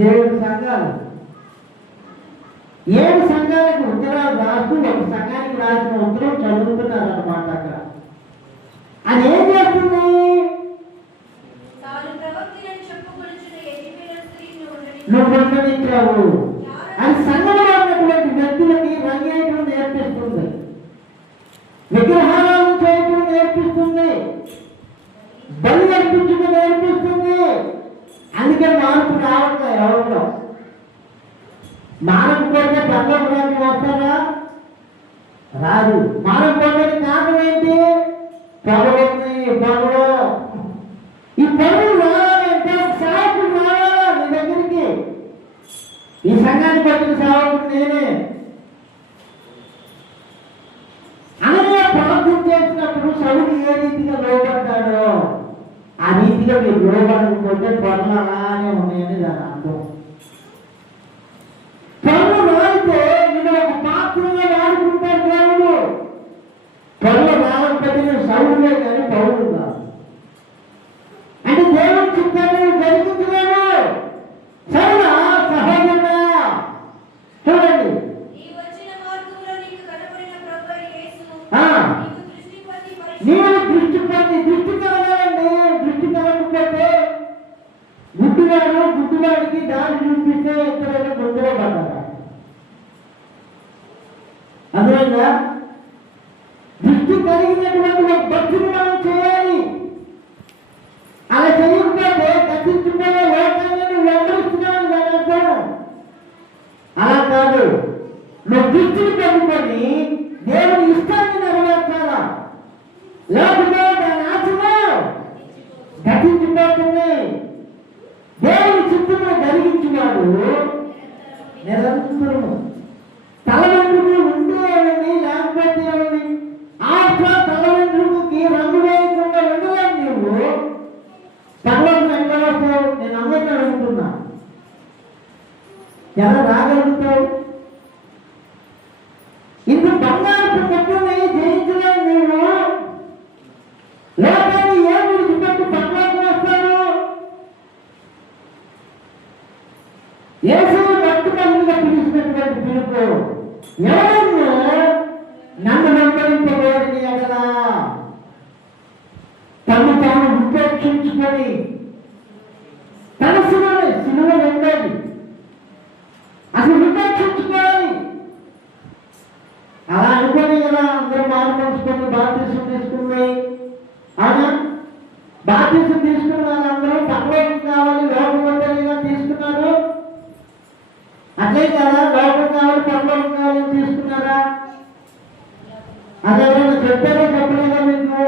7 సంఘాలు. 7 సంఘాలకు ఉత్తరాలు రాస్తూ ఒక సంఘానికి రాసిన ఉత్తరం చదువుతున్నారు అన్నమాట. అక్కడ అది ఏం చేస్తుంది? నువ్వు ఉండనిచ్చావు అని సంఘంలో ఉన్నటువంటి వ్యక్తులకి రంగేయటం నేర్పిస్తుంది, విగ్రహాలను చేయటం నేర్పిస్తుంది, బలి అర్పించడం నేర్పిస్తుంది. అందుకే మార్పు రావట్లేదు ఎవరిలో. మానకపోతే పర్లోకి వస్తారా? రాదు. మానకపోవడానికి కారణం ఏంటి? పొగలు. ఈ పొగలు రావాలంటే సేవకుడు రావాలా నీ దగ్గరికి? ఈ సంఘానికి వచ్చిన సేవకుడు నేనే. అనగా ప్రార్థన చేసినప్పుడు సౌలు ఏ రీతిగా లోపడ్డాడో ఆ రీతిగా మీరు లోపడకపోతే పొగలు అలానే ఉన్నాయని దాని అర్థం. పొగలు వాడితే నేను ఒక పాత్రగా వాడుకుంటాడు దేవుడు. పొగలు రావకపోతే సౌలులే కానీ పౌరులు కాదు. అంటే దేవుడు చిత్తాన్ని జరిగించలేము. సరేనా సహజంగా? చూడండి, నీవు దృష్టి కలగాలండి. దృష్టి కలగకపోతే గుడ్డివాడికి దారి చూపిస్తే ఎక్కడైనా గుండెలో పడ్డారా? అర్థమైందా? దృష్టి కలిగినటువంటి ఒక భక్తిని మనం చేయాలి. అలా చేయకపోతే గతించిపోయే లోకాన్ని వెంబడిస్తున్నాను దాని అర్థం. అలా కాదు, నువ్వు దృష్టిని కలుగుకొని దేవుని ఇష్టాన్ని నెరవేర్చాలా, లేకపోతే దాని ఆశలో గతించిపోతుంది. దేవుని చిత్తమును కలిగించినాడు నిరంతరము. తల వెంట్రుకలు ఉండేవాడిని, లేకపోతే ఆత్మ తల వెంట్రుకకి రంగు వేయకుండా ఉండలేని నువ్వు పర్వతం ఎక్కడ వస్తావు? నేను అందరినీ అడుగుతున్నా, ఎలా రాగలుగుతావు? ఇంత బంగారు పట్టుని జయించలేని నీవు లోకాన్ని ఏం విడిచిపెట్టి పర్వతం వస్తాను? యేసు భక్తులుగా పిలిచినటువంటి పిలుపు, ఎవరన్నా నన్ను వెంబడింపబోడిని ఎడలా తను తాను ఉపేక్షించుకొని తన సిలువ వెంబడి అసలు ఉపేక్షించుకోవాలి. అలా అనుకోని కదా అందరూ మార్పుకొని బాప్తిసం తీసుకుంది. అవునా? బాప్తిసం తీసుకున్న వాళ్ళందరూ పరలోకం కావాలి, లోకం వద్దగా తీసుకున్నారు. అదే కదా, లోకం కావాలి, పరలోకం కావాలని తీసుకున్నారా? అది ఎవరైనా చెప్పారో చెప్పలేదా మీకు?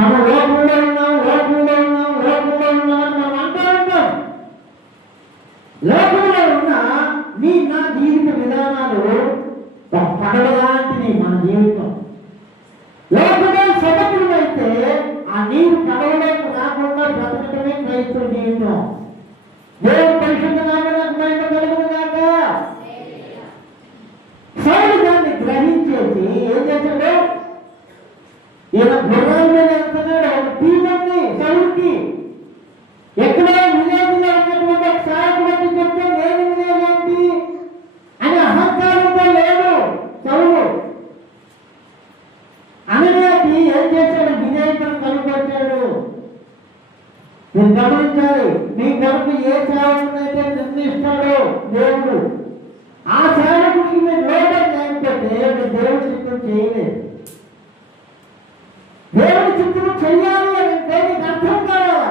మనం లోకంలో ఉన్నాం లోకంలో ఉన్నాం లోకంలో ఉన్నాం అని మనం అంటూ ఉంటాం. లోకంలో ఉన్న నా జీవిత విధానాలు ఒక పడవ లాంటివి. మన జీవితం లోకంలో సగటులు అయితే ఆ నీరు పడవలోకి రాకుండా బ్రతకటమే క్రైస్తవ జీవితం. దేవుడు పరిశుద్ధ నామమునకు మహిమ కలుగును గాక. సౌలు దాన్ని గ్రహించేసి ఏం చేశాడు? ఈయన గుర్రాల మీద వెళ్తున్నాడు. ఒక టీమంది సౌలుకి ఎక్కడో విలేజ్లో ఉన్నటువంటి ఒక సాయకుడు వచ్చి చెప్తే నేను విలేజేంటి అని అహంకారంతో లేడు సౌలు. అననీయాకి ఏం చేశాడు? విజయతను కనుగొచ్చాడు. మీరు గమనించాలి, మీ కొరకు ఏ సేవకునైతే నిర్ణయిస్తాడో దేవుడు, ఆ సేవకుడికి మీరు లోపల లేకపోతే మీరు దేవుడి చిత్తం చేయలేదు. దేవుడి చిత్తం చెయ్యాలి అంటే నీకు అర్థం కావాలా?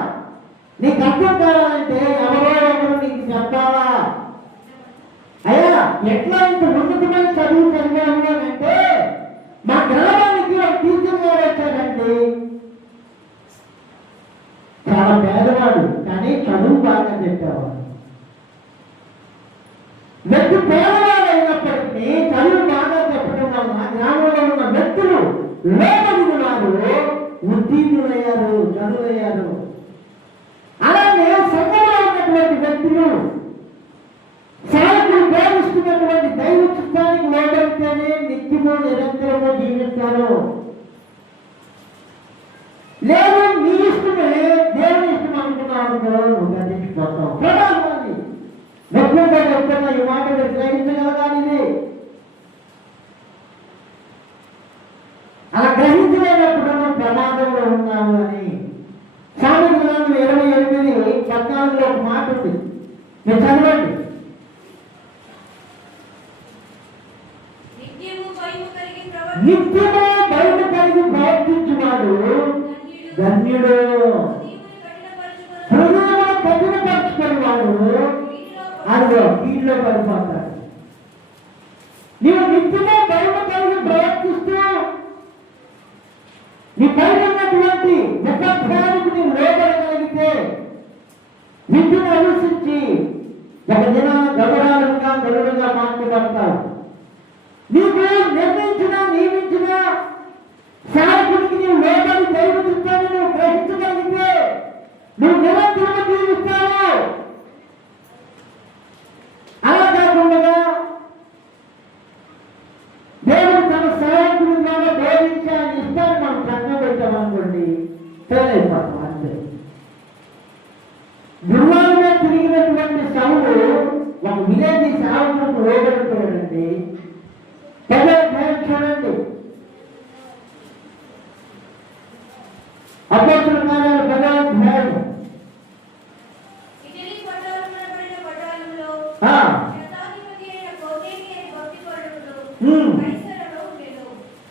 నీకు అర్థం కావాలంటే ఎవరో ఒకరు నీకు చెప్పాలా? అయ్యా ఎట్లా ఇంత ఉన్నతమైన చదువు చదివాము అని అంటే మా గ్రామానికి ఒక టీచర్ గారు వచ్చారండి. చాలా పేదవాడు కానీ చదువు బాగా చెప్పేవాడు. వ్యక్తి పేదవాడు అయినప్పటికీ చదువు బాగా చెప్పడం వలన గ్రామంలో ఉన్న వ్యక్తులు లోపలి వారు ఉత్తీర్ణులయ్యారు, చదువయ్యారు. అలాగే సంఘంలో ఉన్నటువంటి వ్యక్తులు సేవకులు ప్రేమిస్తున్నటువంటి దైవ చిత్తానికి లోపలితేనే నిత్యము నిరంతరము జీవిస్తారు. లేదు నీ ఇష్టమే దేవుని ఇష్టం అనుకున్నావు నువ్వు గతించిపోతావు. ప్రధానమంది వ్యక్తిగా చెప్తున్నా ఈ మాట గ్రహించగలగాలి. అలా గ్రహించలేనప్పుడు మనం ప్రమాదంలో ఉన్నాము అని సామెతల గ్రంథం 28:14 ఒక మాట ఉంది. మీరు చదవండి. నిత్యము బయట కలిగి ప్రవర్తించువాడు ధన్యుడు. హృదయంలో కఠినపరుచుకుని వాడు అదిగో కీళ్ళలో పడిపోతాడు. నీవు నిత్యము బయట కలిగి ప్రవర్తిస్తూ నీ పైన ఉన్నటువంటి ముఖానికి నీవు లోపడగలిగితే విద్యను అభివృద్ధి ఒక దినాన గౌరవాలుగా మార్చబడతావు. నీకు నియమించిన సేవకుడికి నీవు లోపలి దైవ చిత్తాన్ని నువ్వు గ్రహించగలిగితే నువ్వు నిరంతరంగా జీవిస్తావు. అలా కాకుండా దేవుడు తన సేవకుడి ద్వారా బోధించి ఆయన ఇష్టాన్ని మనం ప్రశ్న పెట్టామనుకోండి ఫెయిల్ అయిపోతాం అంతే. గురువారుగా తిరిగినటువంటి సౌలు ఒక విలేజ్ సేవకులకు లోబడిపోయాడండి. చూడండి అపోస్తుల కార్యాలు 10వ అధ్యాయం.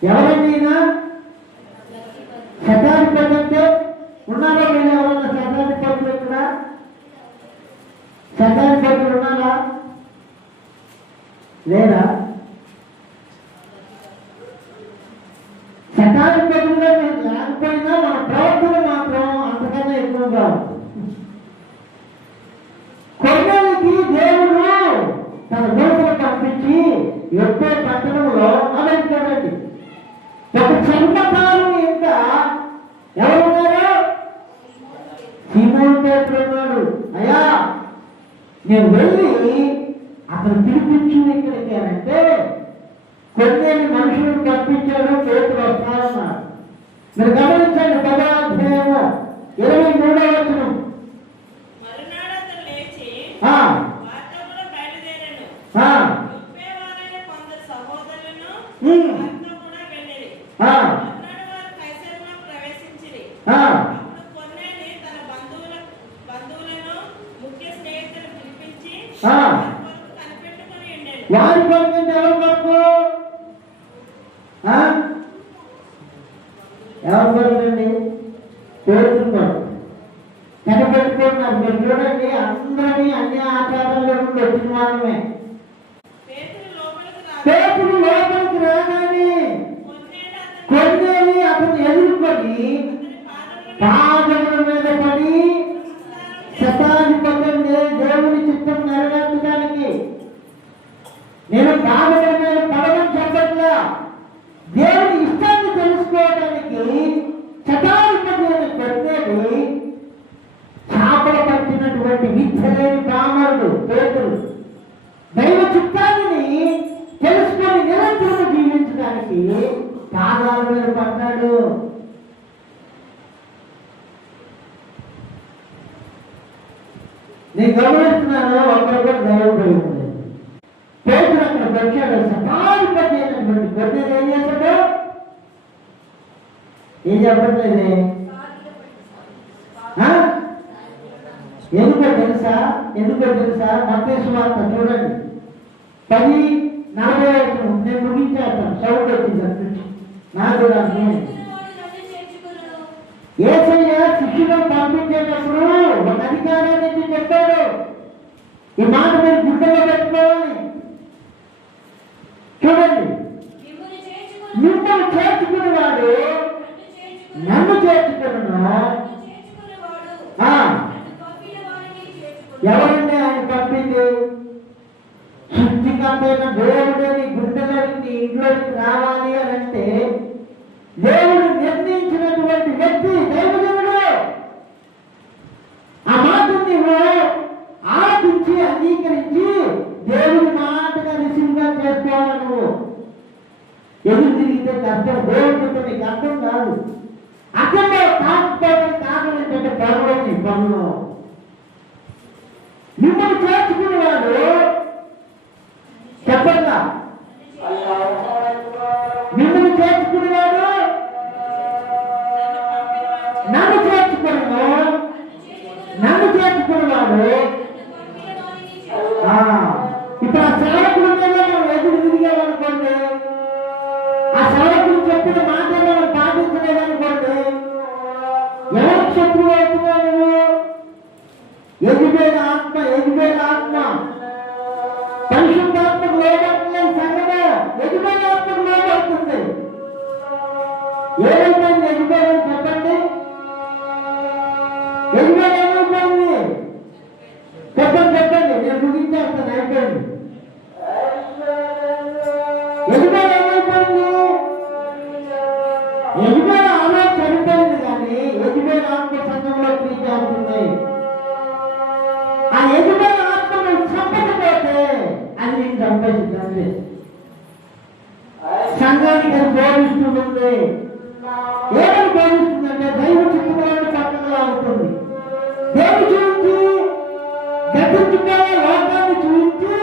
ఎవరండి శతాధిపతి అంటే ఉన్నారా? మీరు ఎవరన్నా శతాధిపతులు ఇక్కడ? శతాధిపతులు ఉన్నారా లేదా? శతాధిపతులుగా మేము లేకపోయినా మన ప్రవర్తన మాత్రం అంతకన్నా ఎక్కువగా కొన్నేళ్ళకి దేవుడు తన దూతను పంపించి ఎప్పుడో పట్టణంలో అమెరికాడండి ఒక చర్మకారుని ఇంకా ఎవరున్నారు? సీమోను పేతురు ఉన్నాడు. అయ్యా నేను వెళ్ళి అతను పిలిపించు ఇక్కడికి అంటే కొన్ని మనుషులను పంపించాడు. పేతురు వస్తారన్నాడు. మీరు గమనించండి 10వ అధ్యాయం 23వ వచనం. మరునాడు అతడు లేచి వార్తకుడు బయలుదేరాడు. కొందరు సహోదరులను వారితో కూడా వెళ్ళిరి. మరునాడు వారు కైసరులో ప్రవేశించిరి. అప్పుడు కొన్నేలి తన బంధువులను ముఖ్య స్నేహితులు పిలిపించి కనిపెట్టుకుని ఉండేది. వారి కొరకు ఎవరి కొరకు? ఎవరి కొరకండి? పేరు కొరకు కనిపెట్టుకున్నారు. మీరు చూడండి, అందరినీ అన్ని ఆచారాల్లో నుండి వచ్చిన వాళ్ళమే. పేతురు లోపలికి రాగానే కొన్నేలి అతను ఎదుర్కొని పాదముల మీద పడి శతాధిపతి దేవుని చిత్తం నెరవేర్చడానికి. నేను పాదముల మీద పడమని చెప్పట్లా, దేవుని ఇష్టాన్ని తెలుసుకోవడానికి శతాధిపతి అని పెట్టేది. చేపలు పట్టినటువంటి విద్యలేని బ్రాహ్మణుడు పేతురు దైవ చిత్తాన్ని తెలుసుకొని నిరంతరం జీవించడానికి పాదాల మీద పడ్డాడు. నేను గమనిస్తున్నాను, ఒక్కరు కూడా దైవం పోయింది. పేతురు అక్కడ వచ్చాడు, శతాధిపతి అయినటువంటి గొడ్డలు ఏం చేశాడు? ఏం చెప్పట్లేదే. ఎందుకో తెలుసా? మత్తయి సువార్త చూడండి 10:45. నేను ముగించేస్తాను, సౌండ్ వచ్చింది అక్కడి నాకు. యేసయ్య శిష్యులను పంపించేటప్పుడు ఒక అధికారాన్ని చెప్పాడు, ఈ మాట మీరు గుడ్డలో పెట్టుకోవాలి. చూడండి, మిమ్మల్ని చేర్చుకునేవాడు నన్ను చేర్చుకున్నాను. ఎవరండి ఆయన పంపింది? సృష్టికర్తైన దేవుడే నీ గుండెలోకి నీ ఇంట్లోకి రావాలి అని అంటే దేవుడు నిర్ణయించినటువంటి వ్యక్తి దైవజనుడు. ఆ మాటను నీవు ఆలోచించి అంగీకరించి దేవుడి మాటగా రిసీవ్గా చేసుకోవాలి. నువ్వు ఎదురు తిరిగితే కష్టం, దేవుడి చెప్పి నీకు అర్థం కాదు. అర్థంలో కాకపోవడానికి కారణం ఏంటంటే పనులు. మిమ్మల్ని చేర్చుకునేవాడు చెప్పంగా, మిమ్మల్ని చేర్చుకునేవాడు నన్ను చేర్చుకునేవాడు. ఇప్పుడు ఆ సేవకుల మీద మనం ఎదురు తిరిగామనుకోండి, ఆ సేవకులు చెప్పిన మాట మనం పాటించలేదనుకోండి, ఎవరికి శత్రువు అవుతున్నావు నువ్వు? ఎదిగేల ఆత్మ పరిశుద్ధాత్మకు లోబడలేదు. సంగమే ఎదిగేల ఆత్మకు లోబడుతుంది. ఏమైపోయింది ఎదిగేలని చెప్పండి? ఎదిగేల ఏమైపోయింది చెప్పండి. నేను ముగించేస్తాను, అయిపోయింది. ఎదిగేల ఏమైపోయింది? ఎదిగేల ఆమె చనిపోయింది, కానీ ఎదిగేల ఆత్మ సంఘంలో ప్రీతి అవుతుంది. ఆ ఎదుగుదల ఆత్మను చంపకపోతే అది నేను చంపేసి సంఘానికి అది బోధిస్తుంది. ఏమని బోధిస్తుందంటే దైవ చిత్తులను పక్కగా ఉంటుంది. దేవుడు చూపించి గతించుకునే లోకాన్ని చూపించి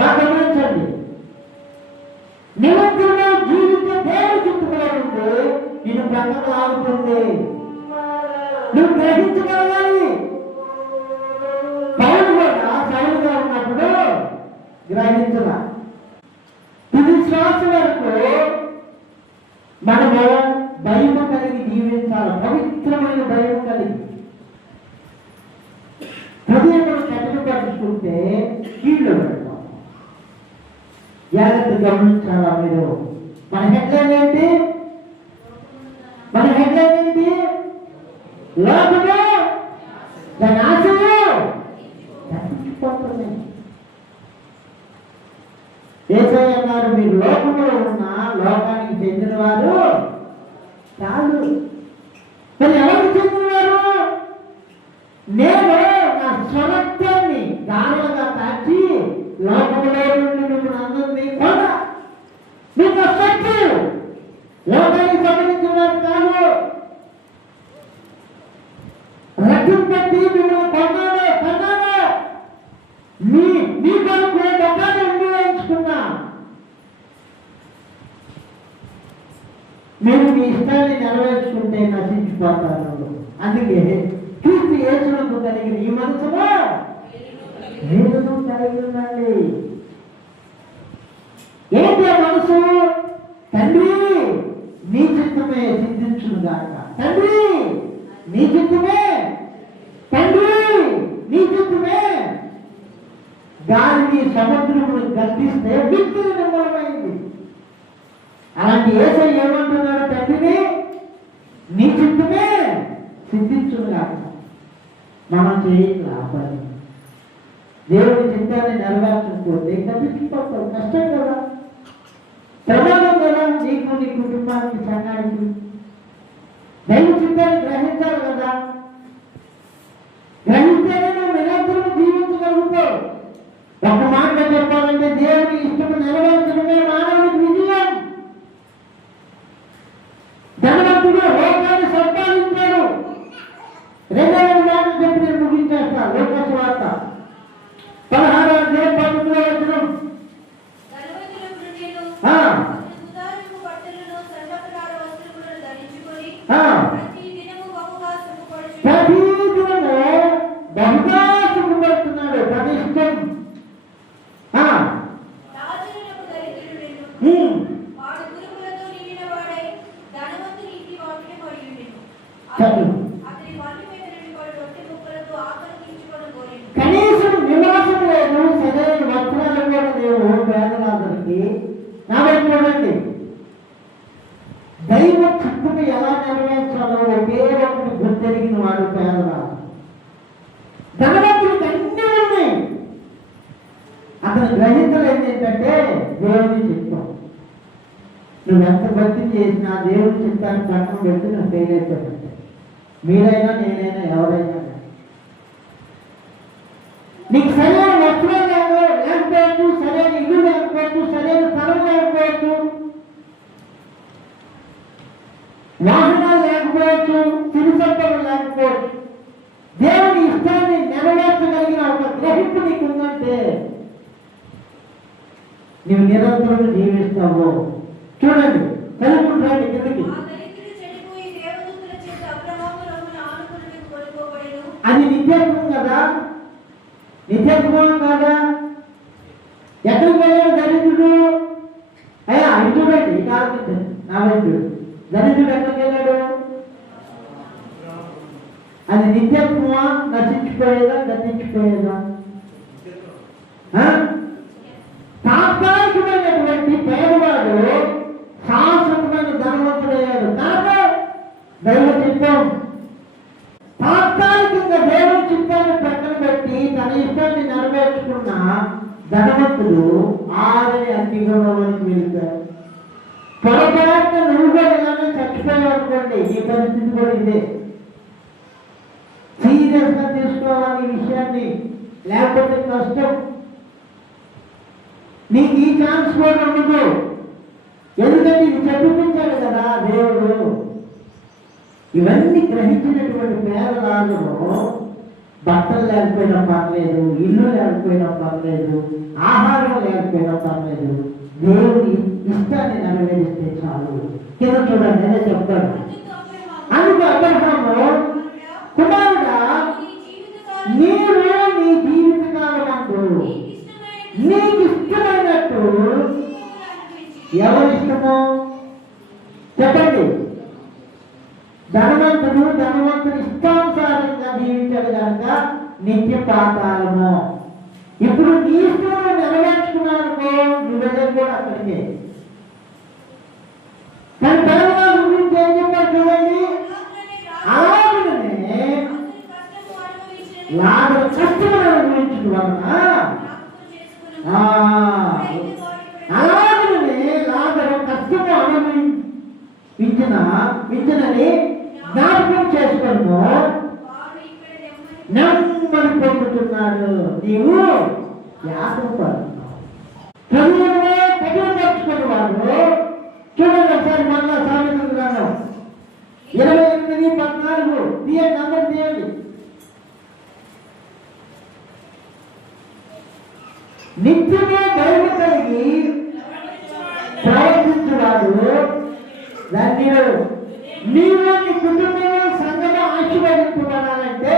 గమనించండి. నిరంతరంగా జీవించే దేవుడు చిత్తులో ఉంటే నిన్ను పక్కగా ఆగుతుంది. నువ్వు గ్రహించగలగాలి. సౌలుగా ఉన్నప్పుడు గ్రహించరా, తుది శ్వాస వరకు మనము భయము కలిగి జీవించాలి. పవిత్రమైన భయం కలిగి హృదయంలో కట్టుబడుకుంటే కీళ్ళు పెడతాం. జాగ్రత్త గమనించాలా మీరు? మన హెడ్లైన్ ఏంటి? లోకము దాని ఆశలు యేసయ్య అన్నారు, మీరు లోకంలో ఉన్న లోకానికి చెందినవారు కాదు. మరి ఎవరికి చెందినవారు? నేను నా స్వరక్తాన్ని దారులుగా కాచి లోకంలో నుండి మిమ్మల్ని అందరినీ కూడా మీకు శక్తి లోకానికి సంబంధించినవారు కాదు. రక్తం పెట్టి మిమ్మల్ని కొన్నాను. మీ కొరకు డబ్బాన్ని వినియోగించుకున్నా. మీరు మీ ఇష్టాన్ని నెరవేర్చుకుంటే నశించిపోతారు. అందుకే క్రీస్తు యేసునందు కలిగిన ఈ మనసులో నేను కలిగి ఉండండి. ఏంటి ఆ మనసు? తండ్రి నీ చిత్తమే సిద్ధించును గాక. తండ్రి నీ చిత్తమే, గాలిని సముద్రమును గర్భిస్తే విత్తులు నిమ్మలమైంది. అలాంటి యేసయ్య ఏమంటున్నాడు? తండ్రిని నీ చిత్తమే మనం చేయాలి ఆ పని. దేవుడి చిత్తాన్ని నెరవేర్చకపోతే కష్టం కష్టం కదా, ప్రమాదం కదా నీకు, నీ కుటుంబానికి, సంఘానికి. దైవ చిత్తాన్ని గ్రహించాలి కదా, గ్రహిస్తేనే నువ్వు నిరంతరం జీవించగలుగుతావు. ఒక మాట చెప్పాలంటే దేవుని ఇష్టం నెరవేర్చడమే మానవునికి విజయం. ధనవంతుడు లోకాన్ని సంపాదించాడు. 2వ మాట చెప్పి నేను ముగించేస్తాను. లోక వార్త 16వ అధ్యాయం 19వ వచనం. ప్రతిదినము బహుగా సుఖపడుతున్నాడు. ప్రతిష్టం కనీసం నివాసం లేదు, సరైన వస్త్రాలు కూడా లేవు పేదలందరికీ. కాబట్టి చూడండి, దైవ చిక్కును ఎలా నెరవేర్చాలో ఒకే ఒకటి గుర్తెరిగిన వాడు పేదరాజు. ధనవంతుడికి అన్నీ ఉన్నాయి, అతను గ్రహించలేదు ఏంటంటే దేవుని చిత్తం. నువ్వు ఎంత భక్తి చేసినా దేవుని చిత్తాన్ని పక్కన పెట్టి నువ్వు ఫెయిల్ అయిపోతుంటే, మీరైనా నేనైనా ఎవరైనా. నీకు సరైన వస్త్రం లేకపోవచ్చు, సరైన ఇల్లు లేకపోవచ్చు, సరైన స్థలం లేకపోవచ్చు, వాహనాలు లేకపోవచ్చు, సిరి సంపదలు లేకపోవచ్చు. దేవుని ఇష్టాన్ని నెరవేర్చగలిగిన ఒక గ్రహింపు నీకుందంటే నువ్వు నిరంతరం జీవిస్తావు. చూడండి, చదువుకుంటాడు కిందకి. అది నిత్యత్వం కదా, నిత్యత్వం కదా. ఎక్కడికి వెళ్ళాడు దరిద్రుడు? అయ్యా ఇది చూడండి, ఈ కాలం నా వైద్యుడు దరిద్రుడు ఎక్కడికి వెళ్ళాడు? అది నిత్యత్వమా, నశించిపోయేదా, గతించిపోయేదా? తాత్కాలికమైనటువంటి పేదవాడు శాశ్వతమైన ధనవంతుడయ్యాడు. కారణం దైవ చిత్తం. తాత్కాలికంగా దేవుని చిత్తాన్ని పక్కన పెట్టి తన ఇష్టాన్ని నెరవేర్చుకున్న ధనవంతుడు ఆరని అగ్నిగోళానికి వెళ్తాడు. పొరపాటున నువ్వు కూడా ఇలానే చచ్చిపోయావు అనుకోండి, ఈ పరిస్థితి కూడా ఇదే. సీరియస్ గా తీసుకోవాలి ఈ విషయాన్ని, లేకపోతే కష్టం. నీకు ఈ ఛాన్స్ కూడా ఉండదు. ఎందుకంటే ఇది చదివించాడు కదా దేవుడు. ఇవన్నీ గ్రహించినటువంటి పేదరాజు బట్టలు లేకపోయినా పర్లేదు, ఇల్లు లేకపోయినా పర్లేదు, ఆహారం లేకపోయినా పర్లేదు, దేవుని ఇష్టాన్ని నెరవేరిస్తే చాలు. కింద చూడండి, నేనే చెప్తాను. అందుకు అబ్రహాము, కుమారుడా, నీవు నీ జీవితకాలం అంటూ నీకు ఇష్టమైనట్టు. ఎవరి ఇష్టమో చెప్పండి. ధనవంతుడు ఇష్టానుసారంగా జీవించాడు కనుక నిత్య పాతాళము. ఇప్పుడు నీ ఇష్టం నెరవేర్చుకున్నానుకో, నువ్వు వెళ్ళేది కూడా అక్కడికే. కానీ పేదవాళ్ళ గురించి ఏం చెప్పారు చూడండి. అలాగనే లాభం కష్టం అనుభవించడం వలన అలాగనే లాభం కష్టము అనుభవించినని జ్ఞాపకం చేసుకోను నెమ్మది పొందుతున్నాడు. నీవు యాసం పడుతున్నావు. చదువులో తగిలిపరుచుకుని వాడు చూడండి ఒకసారి మళ్ళా సామెతలు 28:14 తీయండి, అందరూ తీయండి. నిత్యమే భయము కలిగి ప్రవర్తించువాడు నీవు నీ కుటుంబంలో సంఘంలో ఆశీర్వదింపబడాలంటే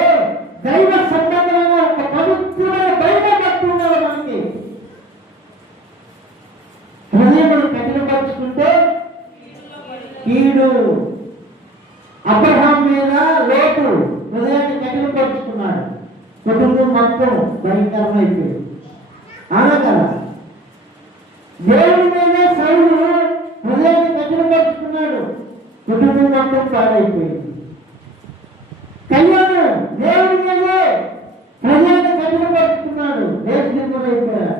దైవ సంబంధమైన ఒక పవిత్రమైన భయం భక్తి ఉండాలి మనకి. హృదయం కఠినపరుచుకుంటే కీడు. అబ్రహాం మీద లోటు హృదయాన్ని కఠినపరుచుకున్నాడు, కుటుంబం మొత్తం భయంకరమైపోయింది. అవునా కదా? దేవుడి మీద సౌలు హృదయాన్ని కఠినపరుచుకున్నాడు, కుటుంబం మొత్తం పాడైపోయింది. కళ్యాణం దేవుడి మీదే ప్రజల్ని కఠినపరుచుకున్నాడు. దేశం కూడా అయిపోయారు.